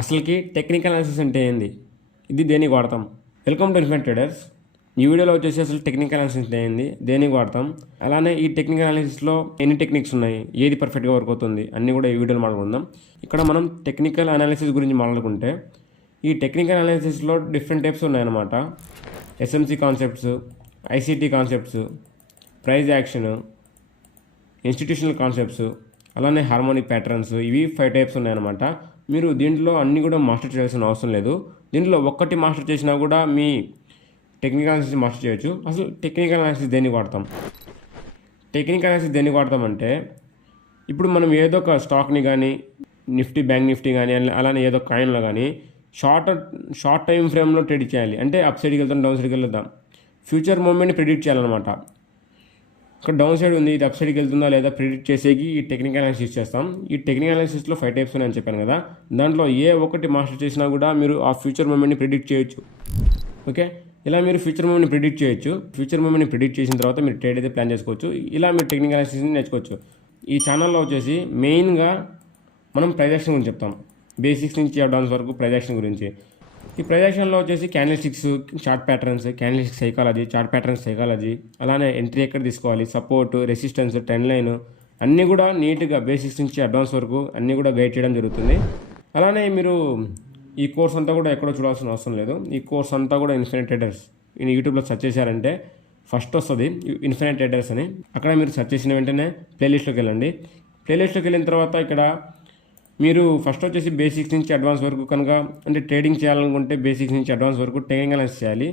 అసలుకి technical analysis అంటే ఏంది, ఇది దేనికి వాడతాం? Welcome to infinite traders. ఈ వీడియోలో వచ్చేసి అసలు టెక్నికల్ అనాలిసిస్ అంటే ఏంది, దేనికి వాడతాం, అలానే ఈ టెక్నికల్ అనాలిసిస్లో ఎన్ని టెక్నిక్స్ ఉన్నాయి, ఏది పర్ఫెక్ట్గా వర్క్ అవుతుంది అన్నీ కూడా ఈ వీడియోలో మాట్లాడుకుందాం. ఇక్కడ మనం టెక్నికల్ అనాలిసిస్ గురించి మాట్లాడుకుంటే ఈ టెక్నికల్ అనాలిసిస్లో డిఫరెంట్ టైప్స్ ఉన్నాయన్నమాట. SMC concepts, ICT concepts, price action, institutional concepts, అలానే హార్మోనిక్ ప్యాటర్న్స్, ఇవి 5 టైప్స్ ఉన్నాయన్నమాట. మీరు దీంట్లో అన్నీ కూడా మాస్టర్ చేయాల్సిన అవసరం లేదు. దీంట్లో ఒక్కటి మాస్టర్ చేసినా కూడా మీ టెక్నికల్ అనాలిసిస్ మాస్టర్ చేయొచ్చు. అసలు టెక్నికల్ అనాలిసిస్ దేనికి వాడతాం? టెక్నికల్ అనాలిసిస్ దేనికి వాడతామంటే, ఇప్పుడు మనం ఏదో ఒక స్టాక్ని కానీ, నిఫ్టీ, బ్యాంక్ నిఫ్టీ కానీ, అలానే ఏదో కాయిన్లో కానీ షార్ట్ టైం ఫ్రేమ్లో ట్రేడ్ చేయాలి. అంటే అప్ సైడ్కి వెళ్తాం, డౌన్ సైడ్కి వెళ్తాం, ఫ్యూచర్ మూమెంట్ని ప్రిడిక్ట్ చేయాలన్నమాట. ఇక్కడ డౌన్ సైడ్ ఉంది, ఇది అప్ సైడ్కి వెళ్తుందా లేదా ప్రిడిక్ట్ చేసేకి ఈ టెక్నికల్ అనాలిసిస్ చేస్తాం. ఈ టెక్నికల్ అనాలిసిస్లో 5 టైప్స్ ఉన్నాయని చెప్పాను కదా, దాంట్లో ఏ ఒక్కటి మాస్టర్ చేసినా కూడా మీరు ఆ ఫ్యూచర్ మూమెంట్ని ప్రిడిక్ట్ చేయొచ్చు. ఓకే, ఇలా మీరు ఫ్యూచర్ మూమెంట్ని ప్రిడిక్ట్ చేయొచ్చు. ఫ్యూచర్ మూమెంట్ని ప్రిడిక్ట్ చేసిన తర్వాత మీరు ట్రేడ్ అయితే ప్లాన్ చేసుకోవచ్చు. ఇలా మీరు టెక్నికల్ అనాలిసిస్ని నేర్చుకోవచ్చు. ఈ ఛానల్లో వచ్చేసి మెయిన్గా మనం ప్రైజ్ యాక్షన్ గురించి చెప్తాం. బేసిక్స్ నుంచి అడ్వాన్స్ వరకు ప్రైజ్ యాక్షన్ గురించి. ఈ ప్రైజ్ యాక్షన్లో వచ్చేసి candlesticks, chart patterns, candlestick psychology, chart patterns psychology, అలానే ఎంట్రీ ఎక్కడ తీసుకోవాలి, సపోర్ట్, రెసిస్టెన్స్, ట్రెండ్ లైన్, అన్నీ కూడా నీట్గా బేసిక్స్ నుంచి అడ్వాన్స్ వరకు అన్నీ కూడా గైడ్ చేయడం జరుగుతుంది. అలానే మీరు ఈ కోర్స్ అంతా కూడా ఎక్కడో చూడాల్సిన అవసరం లేదు. ఈ కోర్స్ అంతా కూడా ఇన్ఫినిట్ ట్రేడర్స్ యూట్యూబ్లో సెర్చ్ చేశారంటే ఫస్ట్ వస్తుంది ఇన్ఫినిట్ ట్రేడర్స్ అని. అక్కడ మీరు సెర్చ్ చేసిన వెంటనే ప్లేలిస్ట్లోకి వెళ్ళండి. ప్లేలిస్ట్లోకి వెళ్ళిన తర్వాత ఇక్కడ మీరు ఫస్ట్ వచ్చేసి బేసిక్స్ నుంచి అడ్వాన్స్ వరకు కనుక, అంటే ట్రేడింగ్ చేయాలనుకుంటే బేసిక్స్ నుంచి అడ్వాన్స్ వరకు టెక్నికల్ అనాలిసిస్ చేయాలి.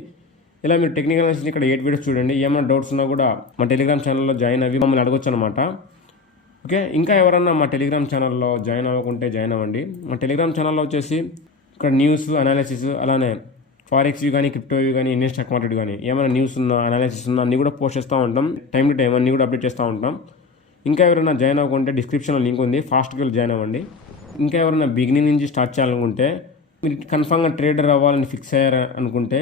ఇలా మీరు టెక్నికల్ అనాలిసిస్ ఇక్కడ 8 వీడియోస్ చూడండి. ఏమైనా డౌట్స్ ఉన్నా కూడా మా టెలిగ్రామ్ ఛానల్లో జాయిన్ అవ్వి మమ్మల్ని అడగొచ్చు అనమాట. ఓకే, ఇంకా ఎవరన్నా మా టెలిగ్రామ్ ఛానల్లో జాయిన్ అవ్వకుంటే జాయిన్ అవ్వండి. మా టెలిగ్రామ్ ఛానల్లో వచ్చేసి ఇక్కడ న్యూస్, అనాలిసిస్, అలానే ఫారెక్స్ కానీ, క్రిప్టో కానీ, ఇండియన్ స్టాక్ మార్కెట్ కానీ ఏమైనా న్యూస్ ఉన్నా, అనాలిసిస్ ఉన్నా అన్నీ కూడా పోస్ట్ చేస్తూ ఉంటాం. టైం టు టైం అన్నీ కూడా అప్డేట్ చేస్తూ ఉంటాం. ఇంకా ఎవరైనా జాయిన్ అవ్వకుంటే డిస్క్రిప్షన్లో లింక్ ఉంది, ఫాస్ట్గా వెళ్ళి జాయిన్ అవ్వండి. ఇంకా ఎవరైనా బిగినింగ్ నుంచి స్టార్ట్ చేయాలనుకుంటే, మీరు కన్ఫామ్గా ట్రేడర్ అవ్వాలని ఫిక్స్ అయ్యారు అనుకుంటే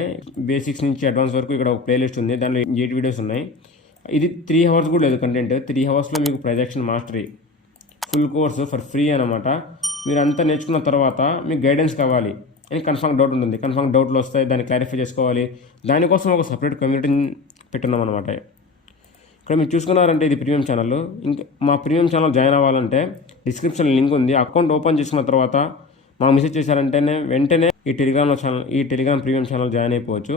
బేసిక్స్ నుంచి అడ్వాన్స్ వరకు ఇక్కడ ఒక ప్లేలిస్ట్ ఉంది. దాంట్లో 8 వీడియోస్ ఉన్నాయి. ఇది 3 అవర్స్ కూడా లేదు కంటెంట్. 3 అవర్స్లో మీకు price action mastery full course for free అనమాట. మీరు అంతా నేర్చుకున్న తర్వాత మీకు గైడెన్స్ కావాలి అని కన్ఫామ్ డౌట్ ఉంటుంది. కన్ఫామ్ డౌట్లు వస్తాయి, దాన్ని క్లారిఫై చేసుకోవాలి. దానికోసం ఒక సపరేట్ కమ్యూనిటీని పెట్టున్నాం అనమాట. ఇక్కడ మీరు చూసుకున్నారంటే ఇది ప్రీమియం ఛానల్. ఇంకా మా ప్రీమియం ఛానల్ జాయిన్ అవ్వాలంటే డిస్క్రిప్షన్ లింక్ ఉంది. అకౌంట్ ఓపెన్ చేసుకున్న తర్వాత మాకు మెసేజ్ చేశారంటేనే వెంటనే ఈ టెలిగ్రామ్ ప్రీమియం ఛానల్ జాయిన్ అయిపోవచ్చు.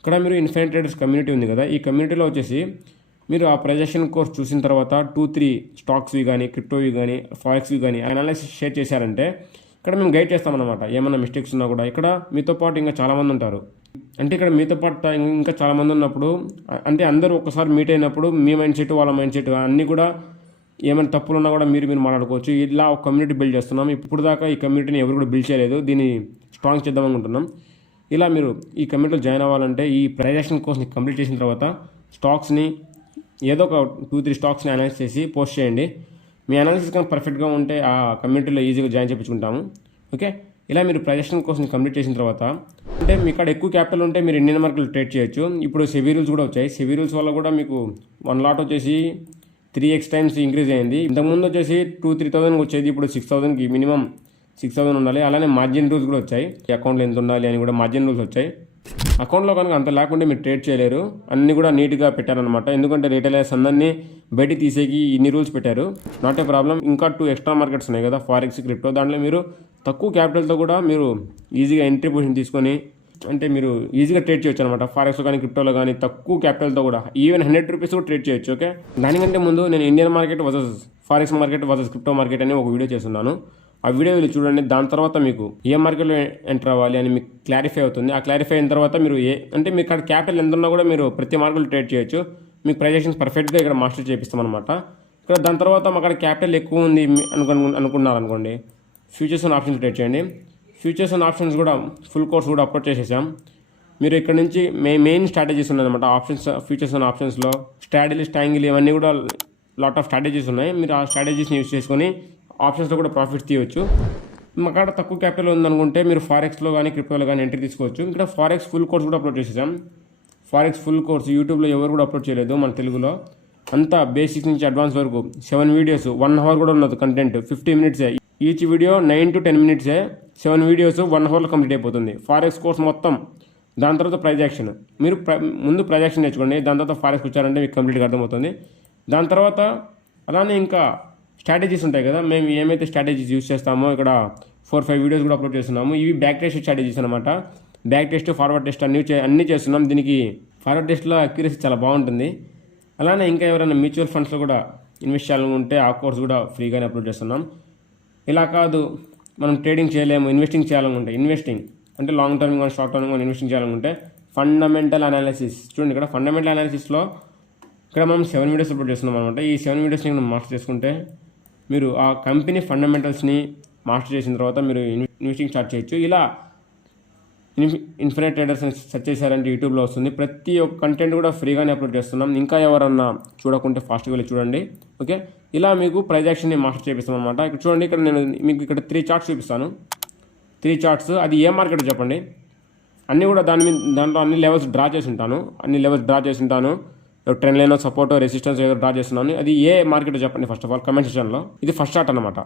ఇక్కడ మీరు ఇన్ఫినిట్ ట్రేడర్స్ కమ్యూనిటీ ఉంది కదా, ఈ కమ్యూనిటీలో వచ్చేసి మీరు ఆ ప్రొజెక్షన్ కోర్స్ చూసిన తర్వాత 2-3 స్టాక్స్వి కానీ, క్రిప్టోవి కానీ, ఫారెక్స్వి కానీ అనాలిసిస్ షేర్ చేశారంటే ఇక్కడ మేము గైడ్ చేస్తామన్నమాట. ఏమైనా మిస్టేక్స్ ఉన్నా కూడా ఇక్కడ మీతో పాటు ఇంకా చాలామంది ఉంటారు. అంటే ఇక్కడ మీతో పాటు ఇంకా చాలామంది ఉన్నప్పుడు, అంటే అందరూ ఒక్కసారి మీట్ అయినప్పుడు మీ మైండ్ సెట్, వాళ్ళ మైండ్ సెట్ అన్నీ కూడా ఏమైనా తప్పులు ఉన్నా కూడా మీరు మాట్లాడుకోవచ్చు. ఇలా ఒక కమ్యూనిటీ బిల్డ్ చేస్తున్నాం. ఇప్పుడు దాకా ఈ కమ్యూనిటీని ఎవరు కూడా బిల్డ్ చేయలేదు, దీన్ని స్ట్రాంగ్ చేద్దాం అనుకుంటున్నాం. ఇలా మీరు ఈ కమ్యూనిటీలో జాయిన్ అవ్వాలంటే ఈ ప్రైజ్ యాక్షన్ కోర్స్ని కంప్లీట్ చేసిన తర్వాత స్టాక్స్ని ఏదో ఒక 2-3 స్టాక్స్ని అనాలిసిస్ చేసి పోస్ట్ చేయండి. మీ అనాలిసిస్ కనుక పర్ఫెక్ట్గా ఉంటే ఆ కమ్యూనిటీలో ఈజీగా జాయిన్ చేయించుకుంటాము. ఓకే, ఇలా మీరు ప్రైజ్ యాక్షన్ కోర్స్ని కంప్లీట్ చేసిన తర్వాత, అంటే మీ ఇక్కడ ఎక్కువ క్యాపిటల్ ఉంటే మీరు ఇండియన్ మార్కెట్లో ట్రేడ్ చేయొచ్చు. ఇప్పుడు సెబీ రూల్స్ కూడా వచ్చాయి. సెబీ రూల్స్ వల్ల కూడా మీకు 1 లాట్ వచ్చేసి 3x టైమ్స్ ఇంక్రీజ్ అయింది. ఇంతకుముందు వచ్చేసి 2-3,000 వచ్చేది, ఇప్పుడు 6,000కి మినిమం 6,000 ఉండాలి. అలానే మార్జిన్ రూల్స్ కూడా వచ్చాయి. అకౌంట్లో ఎంత ఉండాలి అని కూడా మార్జిన్ రూల్స్ వచ్చాయి. అకౌంట్లో కనుక అంత లేకుంటే మీరు ట్రేడ్ చేయలేరు. అన్నీ కూడా నీట్గా పెట్టారనమాట. ఎందుకంటే రిటైలర్స్ అందరినీ బయటికి తీసేకి ఇన్ని రూల్స్ పెట్టారు. Not a problem. ఇంకా 2 ఎక్స్ట్రా మార్కెట్స్ ఉన్నాయి కదా, ఫారెక్స్, క్రిప్టో. దాంట్లో మీరు తక్కువ క్యాపిటల్తో కూడా మీరు ఈజీగా ఎంట్రీ పొజిషన్ తీసుకొని, అంటే మీరు ఈజీగా ట్రేడ్ చేయొచ్చు అనమాట. ఫారెక్స్లో కానీ, క్రిప్టోలో కానీ తక్కువ క్యాపిటల్తో కూడా ఈవెన్ 100 రూపీస్ కూడా ట్రేడ్ చేయొచ్చు. ఓకే, దానికంటే ముందు నేను Indian market versus forex market versus crypto market అని ఒక వీడియో చేస్తున్నాను. ఆ వీడియో వెళ్ళి చూడండి. దాని తర్వాత మీకు ఏ మార్కెట్లో ఎంటర్ అవ్వాలి అని మీకు క్లారిఫై అవుతుంది. ఆ క్లారిఫై అయిన తర్వాత మీరు అంటే మీకు అక్కడ క్యాపిటల్ ఎంత ఉన్నా కూడా మీరు ప్రతి మార్కెట్లో ట్రేడ్ చేయొచ్చు. మీకు ప్రొజెక్షన్స్ పర్ఫెక్ట్గా ఇక్కడ మాస్టర్ చేపిస్తాం అనమాట. ఇక్కడ దాని తర్వాత మాకు అక్కడ క్యాపిటల్ ఎక్కువ ఉంది అనుకున్నారనుకోండి, ఫ్యూచర్స్ అండ్ ఆప్షన్స్ ట్రేడ్ చేయండి. ఫ్యూచర్స్ అండ్ ఆప్షన్స్ కూడా ఫుల్ కోర్స్ కూడా అప్లోడ్ చేసేసాం. మీరు ఇక్కడ నుంచి మెయిన్ స్ట్రాటజీస్ ఉన్నాయన్నమాట. ఆప్షన్స్, ఫ్యూచర్స్ అండ్ ఆప్షన్స్లో స్ట్రాటజీస్, యాంగిల్, ఇవన్నీ కూడా లాట్ ఆఫ్ స్ట్రాటజీస్ ఉన్నాయి. మీరు ఆ స్ట్రాటజీస్ని యూజ్ చేసుకొని ఆప్షన్స్లో కూడా ప్రాఫిట్స్ తీయవచ్చు. మా కాడ తక్కువ క్యాపిటల్ ఉందనుకుంటే మీరు ఫారెక్స్లో కానీ, క్రిప్టోలో కానీ ఎంట్రీ తీసుకోవచ్చు. ఇక్కడ ఫారెక్స్ ఫుల్ కోర్స్ కూడా అప్లోడ్ చేసేసాం. ఫారెక్స్ ఫుల్ కోర్స్ యూట్యూబ్లో ఎవరు కూడా అప్లోడ్ చేయలేదు మన తెలుగులో. అంతా బేసిక్స్ నుంచి అడ్వాన్స్ వరకు 7 వీడియోస్, 1 అవర్ కూడా ఉన్నది కంటెంట్. 50 మినిట్సే ఈచ్ వీడియో, 9 to 10 మినిట్సే. 7 వీడియోస్ 1 అవర్లో కంప్లీట్ అయిపోతుంది. ఫారెక్స్ కోర్స్ మొత్తం, దాని తర్వాత ప్రైజ్ యాక్షన్. మీరు ముందు ప్రైజ్ యాక్షన్ నేర్చుకోండి, దాని తర్వాత ఫారెక్స్ వచ్చారంటే మీకు కంప్లీట్గా అర్థమవుతుంది. దాని తర్వాత అలానే ఇంకా స్ట్రాటజీస్ ఉంటాయి కదా, మేము ఏమైతే స్ట్రాటజీస్ యూస్ చేస్తామో ఇక్కడ 4-5 వీడియోస్ కూడా అప్లోడ్ చేస్తున్నాము. ఇవి బ్యాక్ టెస్ట్ స్ట్రాటజీస్ అనమాట. బ్యాక్ టెస్ట్, ఫార్వర్డ్ టెస్ట్ అన్నీ చేస్తున్నాం. దీనికి ఫార్వర్డ్ టెస్ట్లో అక్యురసీ చాలా బాగుంటుంది. అలానే ఇంకా ఎవరైనా మ్యూచువల్ ఫండ్స్లో కూడా ఇన్వెస్ట్ చేయాలనుకుంటే ఆ కోర్స్ కూడా ఫ్రీగానే అప్లోడ్ చేస్తున్నాం. ఇలా కాదు మనం ట్రేడింగ్ చేయలేము, ఇన్వెస్టింగ్ చేయాలనుకుంటే, ఇన్వెస్టింగ్ అంటే లాంగ్ టర్మ్ కానీ షార్ట్ టర్మ్ కానీ ఇన్వెస్టింగ్ చేయాలనుకుంటే ఫండమెంటల్ అనాలిసిస్ చూడండి. ఇక్కడ ఫండమెంటల్ అనాలిసిస్లో ఇక్కడ మనం 7 వీడియోస్ అప్లోడ్ చేస్తున్నాం అనమాట. ఈ 7 వీడియోస్ని మనం మాస్టర్ చేసుకుంటే మీరు ఆ కంపెనీ ఫండమెంటల్స్ని మాస్టర్ చేసిన తర్వాత మీరు ఇన్వెస్టింగ్ స్టార్ట్ చేయొచ్చు. ఇలా ఇన్ఫినిట్ ట్రేడర్స్ అని సెర్చ్ చేశారంటే యూట్యూబ్లో వస్తుంది. ప్రతి ఒక్క కంటెంట్ కూడా ఫ్రీగానే అప్లోడ్ చేస్తున్నాం. ఇంకా ఎవరన్నా చూడకుంటే ఫాస్ట్గా వెళ్ళి చూడండి. ఓకే, ఇలా మీకు ప్రైజ్ యాక్షన్ని మాస్టర్ చేపిస్తాం అనమాట. ఇక్కడ చూడండి, ఇక్కడ నేను మీకు ఇక్కడ 3 చార్ట్స్ చూపిస్తాను. 3 చార్ట్స్, అది ఏ మార్కెట్ చెప్పండి. అన్నీ కూడా దాంట్లో అన్ని లెవెల్స్ డ్రా చేసి ఉంటాను. ట్రెండ్ లైన్, సపోర్ట్, రెసిస్టెన్స్ ఏదో డ్రా చేస్తున్నాను. అది ఏ మార్కెట్ చెప్పండి ఫస్ట్ ఆఫ్ ఆల్ కమెంట్ సెక్షన్లో. ఇది ఫస్ట్ చార్ట్ అనమాట.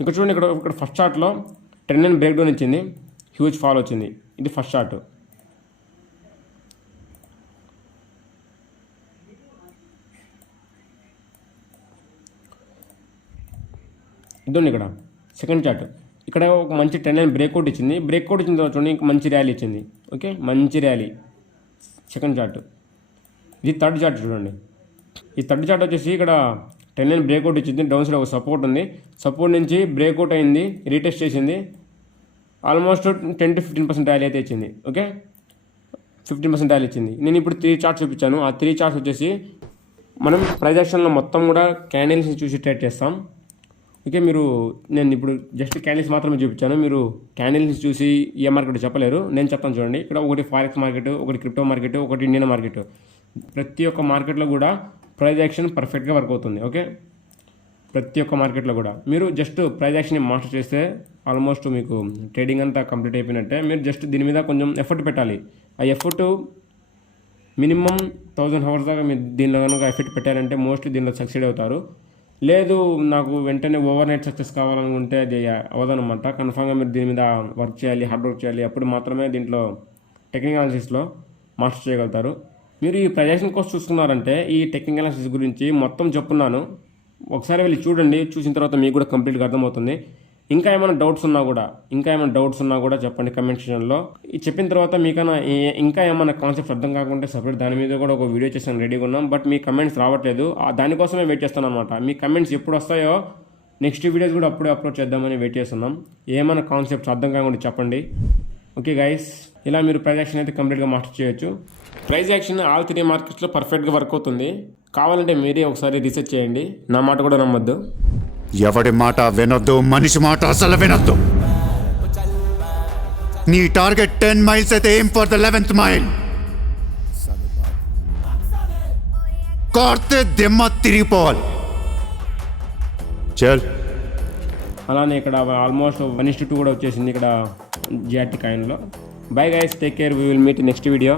ఇక్కడ చూడండి, ఇక్కడ ఫస్ట్ చార్ట్లో ట్రెండ్ లైన్ బ్రేక్ డౌన్ ఇచ్చింది, హ్యూజ్ ఫాల్ వచ్చింది. ఇది ఫస్ట్ చార్ట్. ఇదండి ఇక్కడ సెకండ్ చార్ట్. ఇక్కడ ఒక మంచి ట్రెండ్ లైన్ బ్రేక్అవుట్ ఇచ్చింది. బ్రేక్అవుట్ ఇచ్చిన తర్వాత చూడండి, ఇంకా మంచి ర్యాలీ ఇచ్చింది. ఓకే, మంచి ర్యాలీ. Second chart. ఇది థర్డ్ చార్ట్ చూడండి. ఈ థర్డ్ చార్ట్ వచ్చేసి ఇక్కడ ట్రెండ్ లైన్ బ్రేక్అవుట్ ఇచ్చింది, డౌన్ సైడ్ ఒక సపోర్ట్ ఉంది. సపోర్ట్ నుంచి బ్రేక్అవుట్ అయింది, రీటెస్ట్ చేసింది. ఆల్మోస్ట్ 10-15% ర్యాలీ అయితే ఇచ్చింది. ఓకే, 15% ర్యాలీ ఇచ్చింది. నేను ఇప్పుడు 3 చార్ట్స్ చూపించాను. ఆ 3 చార్ట్స్ వచ్చేసి మనం ప్రైజ్ యాక్షన్లో మొత్తం కూడా క్యాండిల్స్ని చూసి ట్రేడ్ చేస్తాం. ఓకే, నేను ఇప్పుడు జస్ట్ క్యాండిల్స్ మాత్రమే చూపించాను. మీరు క్యాండిల్స్ చూసి ఏ మార్కెట్ చెప్పలేరు, నేను చెప్తాను చూడండి. ఇక్కడ ఒకటి ఫారెక్స్ మార్కెట్, ఒకటి క్రిప్టో మార్కెట్, ఒకటి ఇండియన్ మార్కెట్. ప్రతి ఒక్క మార్కెట్లో కూడా ప్రైజ్ యాక్షన్ పర్ఫెక్ట్గా వర్క్ అవుతుంది. ఓకే, ప్రతి ఒక్క మార్కెట్లో కూడా మీరు జస్ట్ ప్రైజ్ యాక్షన్ని మాస్టర్ చేస్తే ఆల్మోస్ట్ మీకు ట్రేడింగ్ అంతా కంప్లీట్ అయిపోయినట్టే. మీరు జస్ట్ దీని మీద కొంచెం ఎఫర్ట్ పెట్టాలి. ఆ ఎఫర్ట్ మినిమం 1000 అవర్స్ దాకా మీరు దీనిలో కనుక ఎఫర్ట్ పెట్టారంటే మోస్ట్లీ దీనిలో సక్సీడ్ అవుతారు. లేదు నాకు వెంటనే ఓవర్ నైట్ సక్సెస్ కావాలనుకుంటే అది అవ్వదనమాట. కన్ఫామ్గా మీరు దీని మీద వర్క్ చేయాలి, హార్డ్ వర్క్ చేయాలి. అప్పుడు మాత్రమే దీంట్లో టెక్నికల్ అనాలిసిస్లో మాస్టర్ చేయగలుగుతారు. మీరు ఈ ప్రైజ్ యాక్షన్ కోర్స్ చూసుకున్నారంటే ఈ టెక్నికల్ అనాలిసిస్ గురించి మొత్తం చెప్పున్నాను. ఒకసారి వెళ్ళి చూడండి, చూసిన తర్వాత మీకు కూడా కంప్లీట్గా అర్థమవుతుంది. ఇంకా ఏమైనా డౌట్స్ ఉన్నా కూడా చెప్పండి కమెంట్ సెక్షన్లో. ఇది చెప్పిన తర్వాత మీకైనా ఇంకా ఏమైనా కాన్సెప్ట్స్ అర్థం కాకుంటే సపరేట్ దాని మీద కూడా ఒక వీడియో చేసాను, రెడీగా ఉన్నాం. బట్ మీ కమెంట్స్ రావట్లేదు, దానికోసమే వెయిట్ చేస్తాను అనమాట. మీ కమెంట్స్ ఎప్పుడు వస్తాయో నెక్స్ట్ వీడియోస్ కూడా అప్పుడే అప్లోడ్ చేద్దామని వెయిట్ చేస్తున్నాం. ఏమైనా కాన్సెప్ట్స్ అర్థం కాకుండా చెప్పండి. ఓకే గైస్, ఇలా మీరు ప్రైజ్ యాక్షన్ అయితే కంప్లీట్గా మాస్టర్ చేయొచ్చు. ప్రైజ్ యాక్షన్ ఆల్ 3 మార్కెట్స్లో పర్ఫెక్ట్గా వర్క్ అవుతుంది. కావాలంటే మీరే ఒకసారి రీసెర్చ్ చేయండి, నా మాట కూడా నమ్మొద్దు. ఎవడి మాట వినొద్దు, మనిషి మాట అసలు వినొద్దు. నీ టార్గెట్ 10 మైల్స్ అయితే aim for the 11th mile. కార్తే దిమ్మ తిరిగిపోవాలి. చల్. అలానే ఇక్కడ ఆల్మోస్ట్ 1:2 కూడా వచ్చేసింది ఇక్కడ జిఆర్టీ కాయిన్లో. Bye guys, take care, we will meet next video.